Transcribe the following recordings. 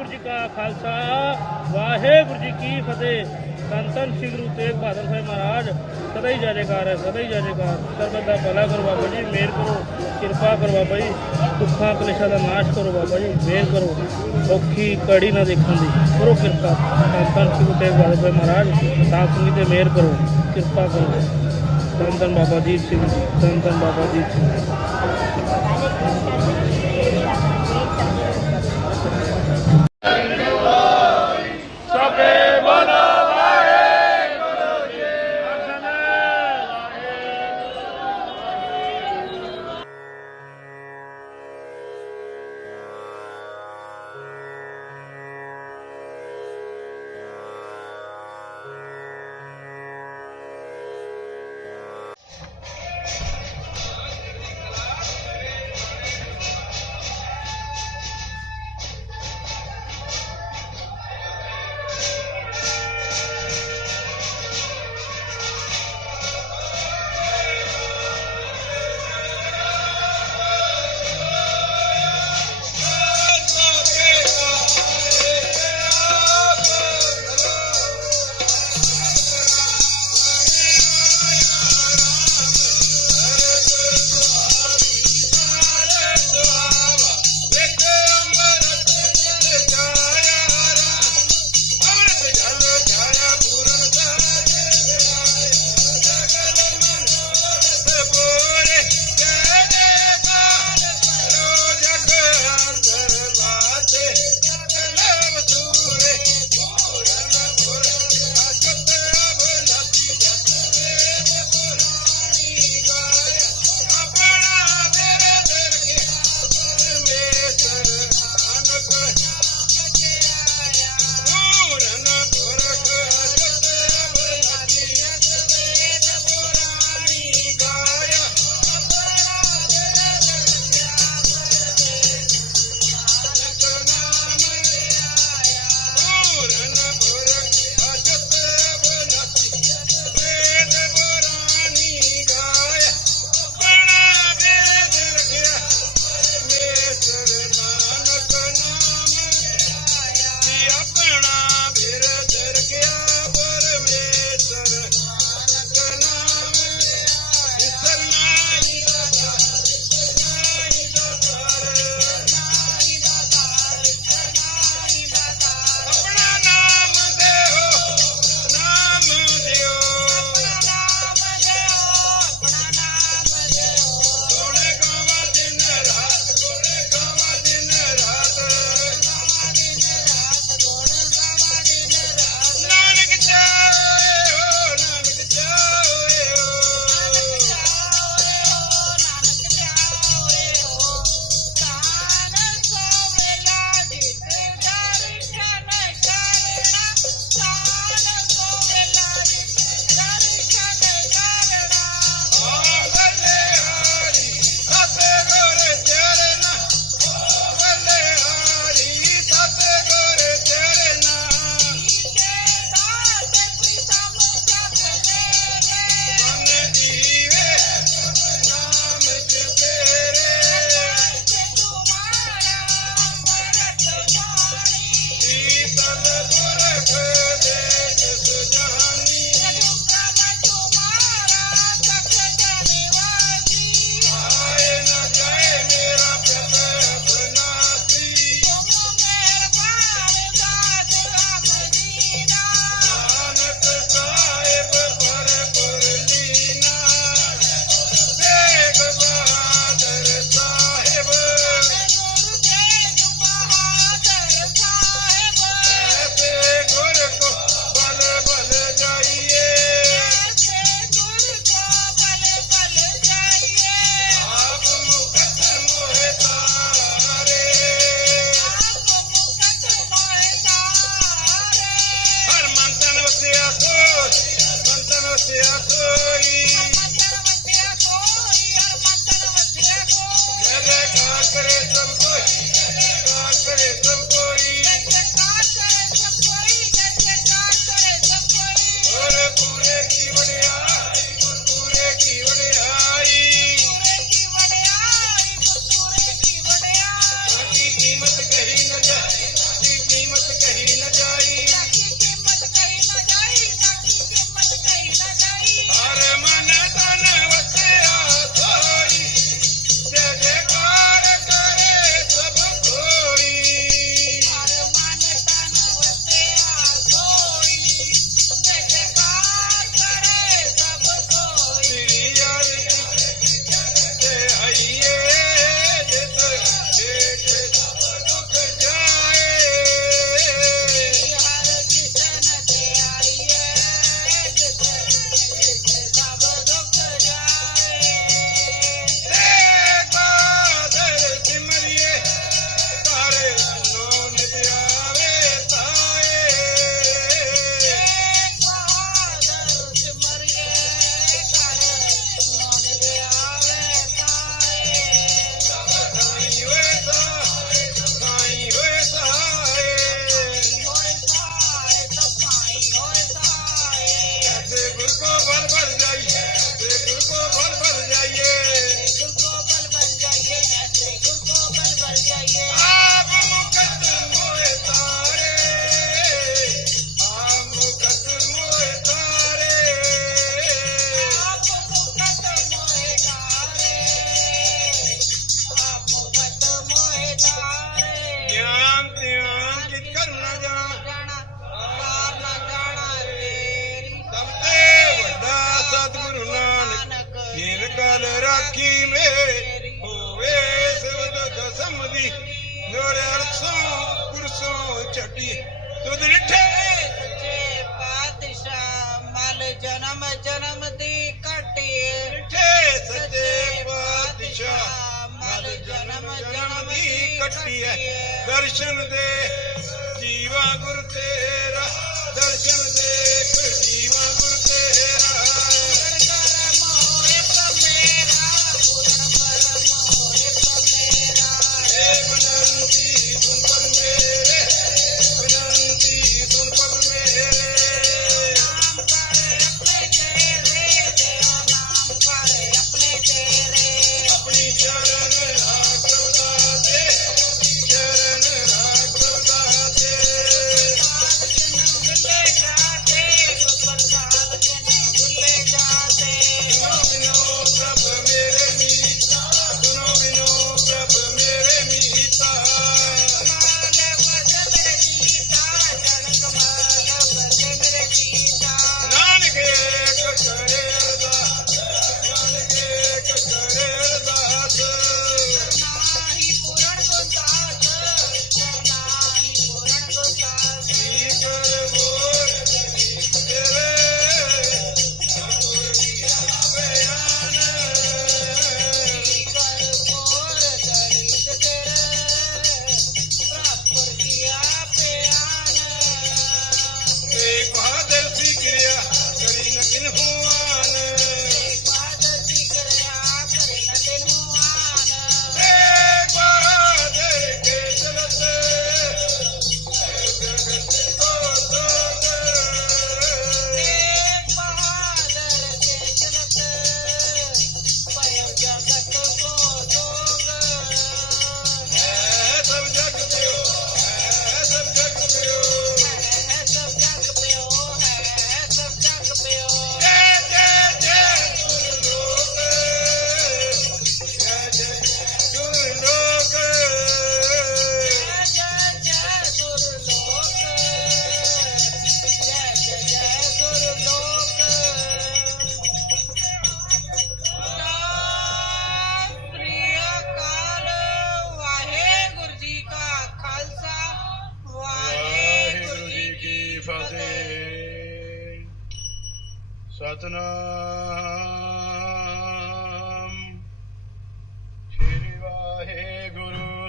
ਵਾਹਿਗੁਰੂ ਜੀ ਕਾ ਖਾਲਸਾ, ਵਾਹਿਗੁਰੂ ਜੀ ਕੀ ਫਤਿਹ। ਧੰਨ ਧੰਨ ਸ੍ਰੀ ਗੁਰੂ ਤੇਗ ਬਹਾਦਰ ਸਾਹਿਬ ਮਹਾਰਾਜ, ਸਦਾ ਹੀ ਜੈਕਾਰ ਹੈ, ਸਦਾ ਹੀ ਜੈਕਾਰ ਸਰਬਤ ਦਾ ਭਲਾ ਕਰੋ ਬਾਬਾ ਜੀ, ਮਿਹਰ ਕਰੋ, ਕਿਰਪਾ ਕਰੋ ਬਾਬਾ ਜੀ, ਦੁੱਖਾਂ ਕਲੇਸ਼ਾਂ ਦਾ ਨਾਸ਼ ਕਰੋ ਬਾਬਾ ਜੀ, ਮਿਹਰ ਕਰੋ। ਔਖੀ ਕੜੀ ਨਾ ਦੇਖਣ ਦੀ, ਕਰੋ ਕਿਰਪਾ। ਧੰਨ ਧੰਨ ਸ੍ਰੀ ਗੁਰੂ ਤੇਗ ਬਹਾਦਰ ਸਾਹਿਬ ਮਹਾਰਾਜ, ਸਾਧ ਸੰਗਤ ਤੇ ਮਿਹਰ ਕਰੋ, ਕਿਰਪਾ ਕਰੋ। ਧੰਨ ਧੰਨ ਬਾਬਾ ਦੀਪ ਸਿੰਘ ਜੀ, ਧੰਨ ਧੰਨ ਬਾਬਾ ਦੀਪ ਸਿੰਘ ਹੈ। ਦਰਸ਼ਨ ਦੇ ਜੀਵਾ ਗੁਰੂ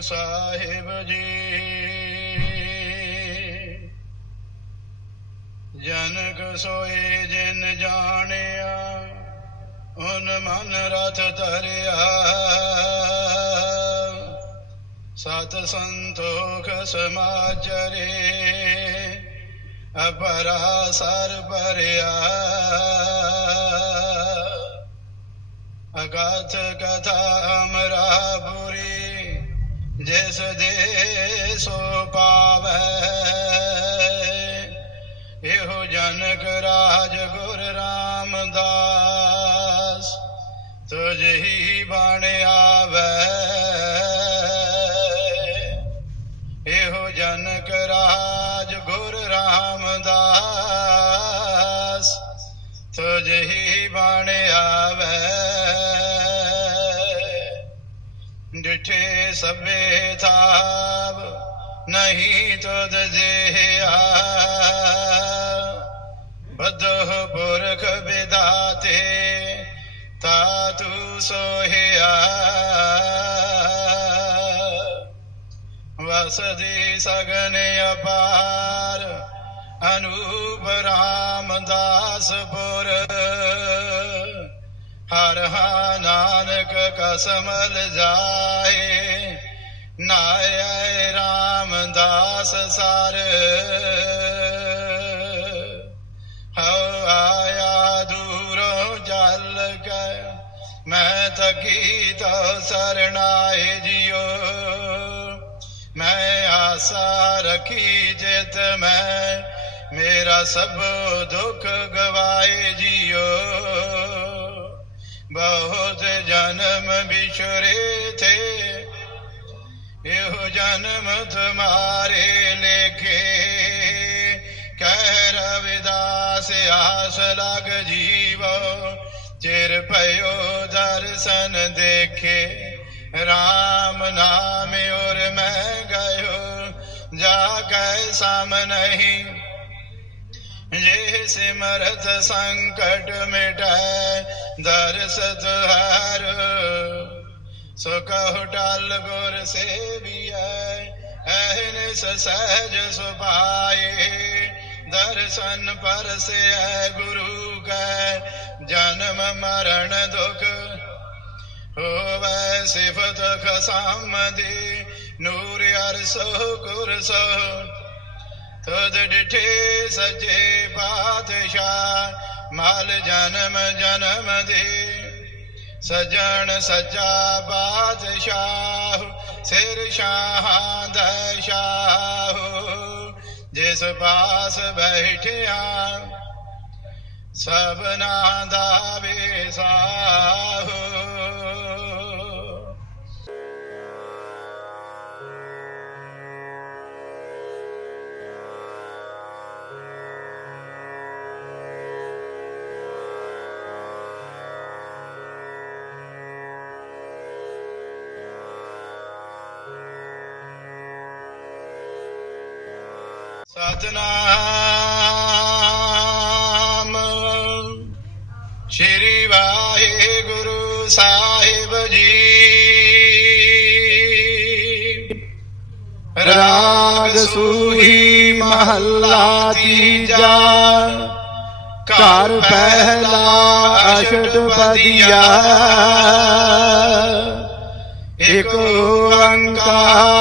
ਸਾਹਿਬ ਜੀ। ਜਨਕ ਸੋਏ ਜਿਨ ਜਾਣਿਆ, ਉਨ ਮਨ ਰਥ ਧਰਿਆ। ਸਤ ਸੰਤੋਖ ਸਮਾਚਰੇ, ਅਪਰਾ ਸਰ ਭਰਿਆ। ਅਗਾਥ ਕਥਾ ਅਮਰਾਪੁਰੀ ਜਿਸ ਦੇ ਸੋ ਪਾਵੈ, ਇਹੋ ਜਨਕ ਰਾਜ ਗੁਰ ਰਾਮਦਾਸ, ਤੁਝ ਹੀ ਬਣ ਆਵੈ। ਇਹੋ ਜਨਕ ਰਾਜ ਗੁਰ ਰਾਮਦਾਸ, ਤੁਝ ਹੀ ਬਣ ਆਵੈ। ਡਿਠੇ ਸਭੇ ਥਾਵ, ਨਹੀਂ ਤੁਧ ਜਿਹਾ ਬਦਹ ਪੁਰਖ ਵਿਦਾਤੇ, ਤਾ ਤੂ ਸੋਹਿਆ। ਵਸਦੀ ਸਗਨ ਅਪਾਰ, ਅਨੂਪ ਰਾਮਦਾਸ ਪੁਰ। ਹਰ ਹਾ ਨਾਨਕ ਕਸਮਲ ਜਾਏ ਨਾਇ ਰਾਮਦਾਸ ਸਰ। ਹਉ ਆਇਆ ਦੂਰੋਂ ਜਲ ਕੇ, ਮੈਂ ਤਕੀ ਤੋ ਸਰਣਾਏ ਜਿਉ। ਮੈਂ ਆਸਾ ਰਖੀ ਜਿਤ ਮੈਂ, ਮੇਰਾ ਸਭ ਦੁੱਖ ਗਵਾਏ ਜਿਉ। बहुत जन्म बिछुरे थे। यो जन्म तुम्हारे लेखे। कह रविदास आस लग जीव। चिर पयो दर्शन देखे। राम नाम और मैं गयो। जा कैसा नहीं ਜੇ ਸਿਮਰਤ ਸੰਕਟ ਮਿਟੈ, ਦਰਸ ਤੁਹਾਰ ਸੋ ਕਹੁ ਟਲ ਗੁਰ ਸੇਵੀਐ ਐਨ ਸਹਿਜ ਸੁਭਾਏ। ਦਰਸ਼ਨ ਪਰਸੈ ਗੁਰੂ ਕੈ, ਜਨਮ ਮਰਨ ਦੁਖ ਹੋਵੇ ਸਿਫਤ ਖਸਾਮ ਦੀ ਨੂਰ ਅਰਸੋ ਗੁਰ ਸੋ ਤੁਧ ਡਿਠੇ ਸੱਚੇ ਪਾਤਸ਼ਾਹ, ਮਾਲ ਜਨਮ ਜਨਮ ਦੇ। ਸਜਣ ਸੱਚਾ ਬਾਦਸ਼ਾਹ ਸਿਰ ਸ਼ਾਹਾਂ ਦਾ ਸ਼ਾਹ। ਜਿਸ ਪਾਸ ਬੈਠਿਆ, ਸਭਨਾ ਦਾ ਵੇਸਾਹੋ ਸਤਨਾਮ। ਸ਼੍ਰੀ ਵਾਹਿਗੁਰੂ ਸਾਹਿਬ ਜੀ। ਰਾਗ ਸੂਹੀ ਮਹੱਲਾ ਤੀਜਾ। ਘਰ ਪਹਿਲਾ ਅਸ਼ਟਪਦੀਆ। ਇਕ ਓੰਕਾਰ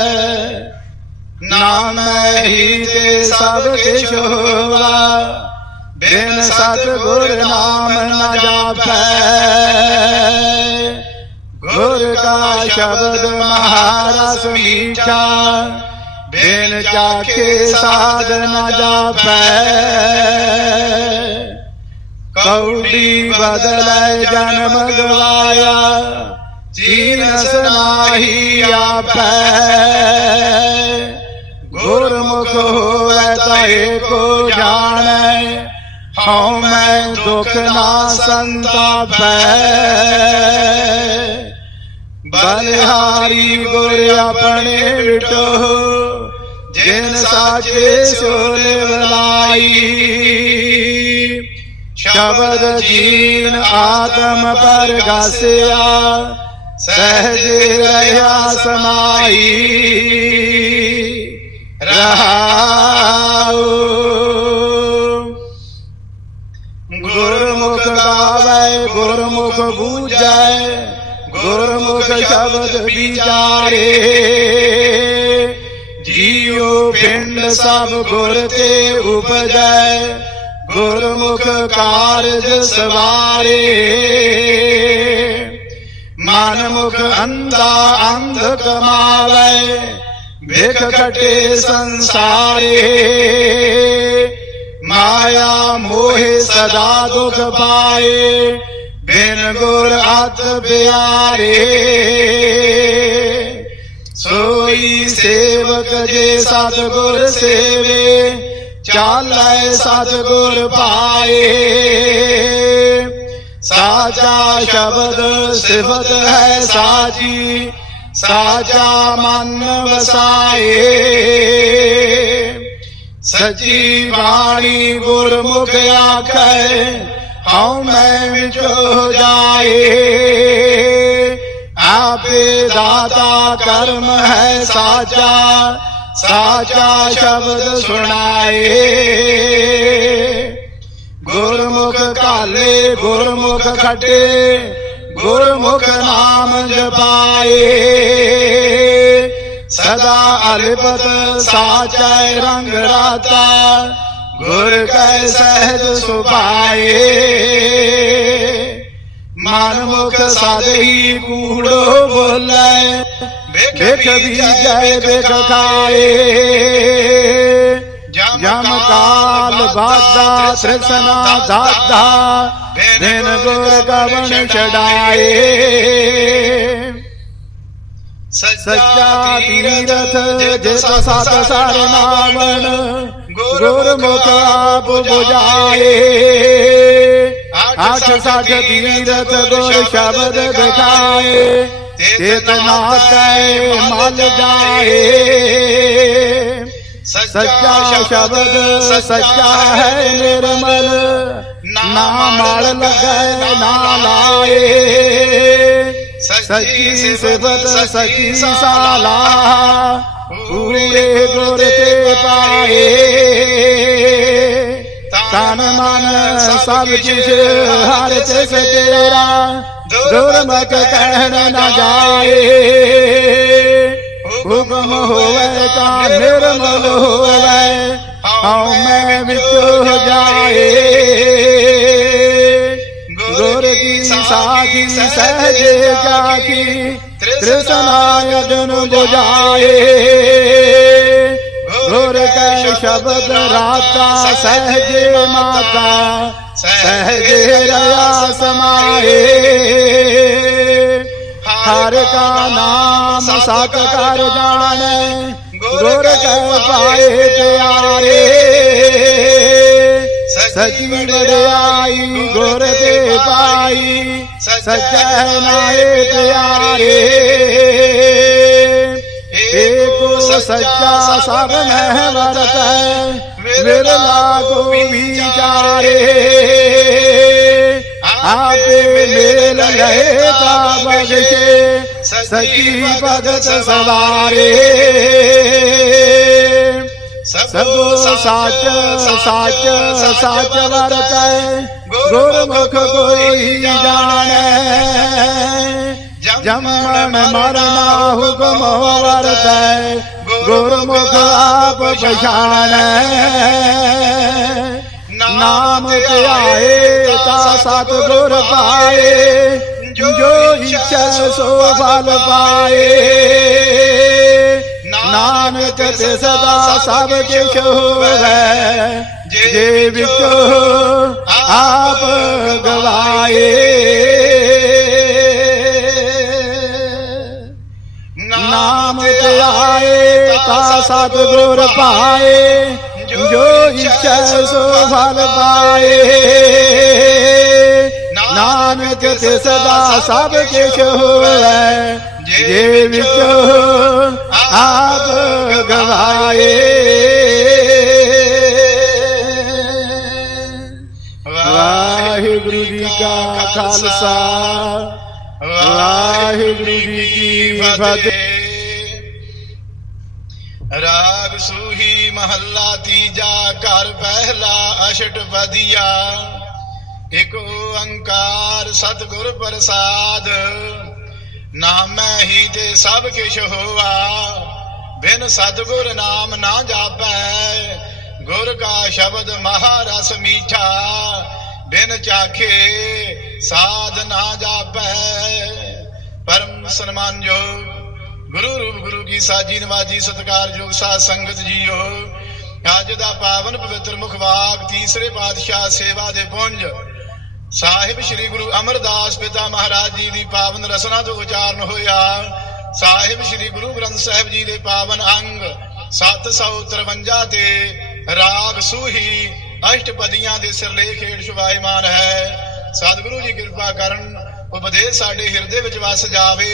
ਨਾਮ ਹੀ ਤੇ ਸਭ ਕਿਛ ਹੋਵਾ ਬਿਨ ਸਤਿਗੁਰ ਨਾਮ ਨ ਜਾਪੈ। ਗੁਰ ਕਾ ਸ਼ਬਦ ਮਹਾਰਸ ਮੀਠਾ। ਬਿਨ ਚਾਖੇ ਸਾਧ ਨ ਜਾਪੈ। ਕੌਡੀ ਬਦਲੇ ਜਨਮ ਗਵਾਇਆ। ਜੀਨਸ ਨਾਹੀ ਆਪੈ। ਗੁਰਮੁਖ ਹੋਵੇ ਤਾਏ ਕੋ ਜਾਣੈ। ਹਉ ਮੈਂ ਦੁਖ ਨਾ ਸੰਤਾਪੈ। ਬਲਿਹਾਰੀ ਗੁਰ ਆਪਣੇ ਵਿਟੋ ਜਿਨ ਸਾਚੇ ਸੋਲੇ ਬਲਾਈ। ਸ਼ਬਦ ਜੀਨ ਆਤਮ ਪਰਗਾਸਿਆ ਸਹਿਜ ਰਹਾ ਸਮਾਈ। ਰਹਾਉ ਗੁਰਮੁਖ ਗਾਵੇ, ਗੁਰਮੁਖ ਬੂਝੈ, ਗੁਰਮੁਖ ਸ਼ਬਦ ਵਿਚਾਰੇ। ਜੀਉ ਪਿੰਡ ਸਭ ਗੁਰ ਤੇ ਉਪਜੈ, ਗੁਰਮੁਖ ਕਾਰਜ ਸਵਾਰੇ। ਮਨ ਮੁਖ ਅੰਧਾ ਅੰਧ ਕਮਾਵੇ ਵੇਖ ਕਟੇ ਸੰਸਾਰੇ, ਮਾਇਆ ਮੋਹਿ ਸਦਾ ਦੁਖ ਪਾਏ, ਬਿਨ ਗੁਰ ਅਤ ਬਿਆਰੇ ਸੋਈ ਸੇਵਕ ਜੇ ਸਤਿਗੁਰ ਸੇਵੇ, ਚਾਲੈ ਸਤਿਗੁਰ ਪਾਏ। ਸਾਚਾ ਸ਼ਬਦ ਸਿਫਤ ਹੈ ਸਾਚੀ ਸਾਚਾ ਮਨ ਵਸਾਏ। ਸੱਚੀ ਬਾਣੀ ਗੁਰਮੁਖ ਆਖੈ, ਹਉ ਮੈਂ ਵਿਚੋ ਜਾਏ। ਆਪੇ ਦਾਤਾ ਕਰਮ ਹੈ ਸਾਚਾ ਸਾਚਾ ਸ਼ਬਦ ਸੁਣਾਏ। ਗੁਰਮੁਖ ਕਾਲੇ ਗੁਰਮੁਖ ਖੱਟੇ ਗੁਰਮੁਖ ਨਾਮ ਜਪਾਏ ਸਦਾ ਅਲਪਤ ਸਾਚੈ ਰੰਗ ਰਾਤਾ ਗੁਰ ਕੈ ਸਹਿਜ ਸੁਭਾਏ ਮਨ ਮੁਖ ਸਦਹੀ ਕੂੜੋ ਬੋਲੇ ਵੇਖ ਬੀਜੈ ਵੇਖ ਖਾਏ ਜਮ ਕਾਲ ਬਾਧਾ ਤ੍ਰਿਸ਼ਨਾ ਦਾਦਾ। ਬਿਨ ਗੁਰ ਕਵਣ ਛਡਾਏ। ਸੱਚਾ ਤੀਰਥ ਜਿਤ ਸਤ ਸਰ ਨਾਵਣ। ਗੁਰਮੁਖ ਆਪ 부ਝਾਏ ਅਠ ਸਠ ਤੀਰਥ ਗੁਰ ਸ਼ਬਦ ਦਿਖਾਏ। ਤਿਤ ਨਾਤੈ ਮਲ ਜਾਏ। ਸੱਚਾ ਸ਼ਬਦ ਸੱਚਾ ਹੈ ਨਿਰਮਲ। ਨਾ ਮਲ ਲੱਗੈ ਨਾ ਲਾਏ। ਸੱਚੀ ਸਿਫਤ ਸੱਚੀ ਸਾਲਾ। ਪੂਰੇ ਗੁਰ ਤੇ ਪਾਏ। ਤਨ ਮਨ ਸਭ ਕਿਛ ਹਰ ਤਿਸ ਤੇਰਾ। ਦੁਰਮਕ ਕਹਿਣ ਨਾ ਜਾਏ। ਹੁਕਮ ਹੋਵੇ ਤਾਂ ਨਿਰਮਲ ਹੋਵੇ। ਹਉ ਮੈਂ ਵਿੱਚ ਜਾਏ। ਗੁਰ ਕੀ ਸਾਖੀ ਸਹਜੇ ਜਾਕੀ ਤ੍ਰਿਸ਼ਨਾ ਅਜਨ 부ਝਾਏ ਗੁਰ ਕੈ ਸ਼ਬਦ ਰਾਤਾ ਸਹਜੇ ਮਾਤਾ, ਸਹਜੇ ਰਿਆ ਸਮਾਏ ਹਰ ਕਾ ਨਾਮ ਸਤ ਕਰ ਜਾਣੈ ਗੁਰ ਕੈ ਪਾਏ ਪਿਆਰੇ ਸਚੀ ਵਡਿਆਈ ਗੁਰ ਦੇ ਪਾਈ ਸਚੈ ਨਾਏ ਪਿਆਰੇ ਏਕੋ ਸੱਚਾ ਸਭ ਮਹਿ ਵਰਤੈ ਵਿਰਲਾ ਕੋ ਵਿਚਾਰੇ ਆਪੇ ਮੇਲ ਲਏ ਤਾ ਬਖਸ਼ੇ। ਸਚੀ ਭਗਤ ਸਵਾਰੇ। ਸਭੋ ਸਾਚ ਸਾਚ ਸਾਚ ਵਰਤੈ। ਗੁਰਮੁਖ ਕੋਈ ਜਾਣੈ। ਜੰਮਣ ਮਰਨਾ ਹੁਕਮ ਵਰਤੈ। ਗੁਰਮੁਖ ਆਪ ਪਛਾਣੈ। ਨਾਮ ਧਿਆਏ ਤਾ ਸਤ ਗੁਰ ਪਾਏ, ਜੋ ਇੱਛਾ ਸੋ ਫਲ ਪਾਏ। ਨਾਨਕ ਤੇ ਸਦਾ ਸਭ ਕਿਛ ਹੋਵੇ, ਜੇ ਵਿੱਚ ਆਪ ਗਵਾਏ। ਨਾਮ ਧਿਆਏ ਤਾ ਸਤਿਗੁਰ ਪਾਏ ਜੋ ਇੱਛਾ ਸੋ ਫਲ ਪਾਏ। ਨਾਨਕ ਤੇ ਸਦਾ ਸਭ ਕਿਛ ਹੋਵੇ। ਜੇ ਵਿੱਚ ਆਪ ਗਵਾਏ। ਵਾਹਿਗੁਰੂ ਜੀ ਕਾ ਖਾਲਸਾ। ਵਾਹਿਗੁਰੂ ਜੀ ਕੀ ਫਤਿਹ। ਰਾਗ ਸੂਹੀ ਮਹੱਲਾ ਤੀਜਾ ਘਰ ਪਹਿਲਾ ਅਸ਼ਟ ਵਧੀਆ। ਇਕ ਓੰਕਾਰ ਸਤਿਗੁਰ ਪ੍ਰਸਾਦ, ਨਾਮੈ ਹੀ ਤੇ ਸਭ ਕਿਛ ਹੋਆ। ਬਿਨ ਸਤਿਗੁਰ ਨਾਮ ਨਾ ਜਾਪੈ, ਗੁਰ ਕਾ ਸ਼ਬਦ ਮਹਾਰਸ ਮੀਠਾ। ਬਿਨ ਚਾਖੇ ਸਾਧ ਨਾ ਜਾਪੈ, ਪਰਮ ਸਨਮਾਨਯੋਗ ਗੁਰੂ ਰੂਪ ਗੁਰੂ ਕੀ ਸਾਜੀ ਨਵਾਜੀ ਸਤਿਕਾਰਯੋਗ ਸਾਧ ਸੰਗਤ ਜੀਓ। ਅੱਜ ਦਾ ਪਾਵਨ ਪਵਿੱਤਰ ਮੁਖਵਾਕ ਤੀਸਰੇ ਪਾਤਸ਼ਾਹ ਸੇਵਾ ਦੇ ਪੁੰਜ। ਸਾਹਿਬ ਸ੍ਰੀ ਗੁਰੂ ਅਮਰਦਾਸ ਪਿਤਾ ਮਹਾਰਾਜ ਜੀ ਦੀ ਪਾਵਨ ਰਸਨਾ ਤੋਂ ਉਚਾਰਨ ਹੋਇਆ। ਸਾਹਿਬ ਸ੍ਰੀ ਗੁਰੂ ਗ੍ਰੰਥ ਸਾਹਿਬ ਜੀ ਦੇ ਪਾਵਨ ਅੰਗ 753 ਤੇ ਰਾਗ ਸੂਹੀ ਅਸ਼ਟਪਦੀਆਂ ਦੇ ਸਿਰਲੇਖ ਹੇਠ ਸ਼ੁਭਾਇਮਾਨ ਹੈ। ਸਤਿਗੁਰੂ ਜੀ ਕਿਰਪਾ ਕਰਨ, ਉਪਦੇਸ਼ ਸਾਡੇ ਹਿਰਦੇ ਵਿੱਚ ਵਸ ਜਾਵੇ।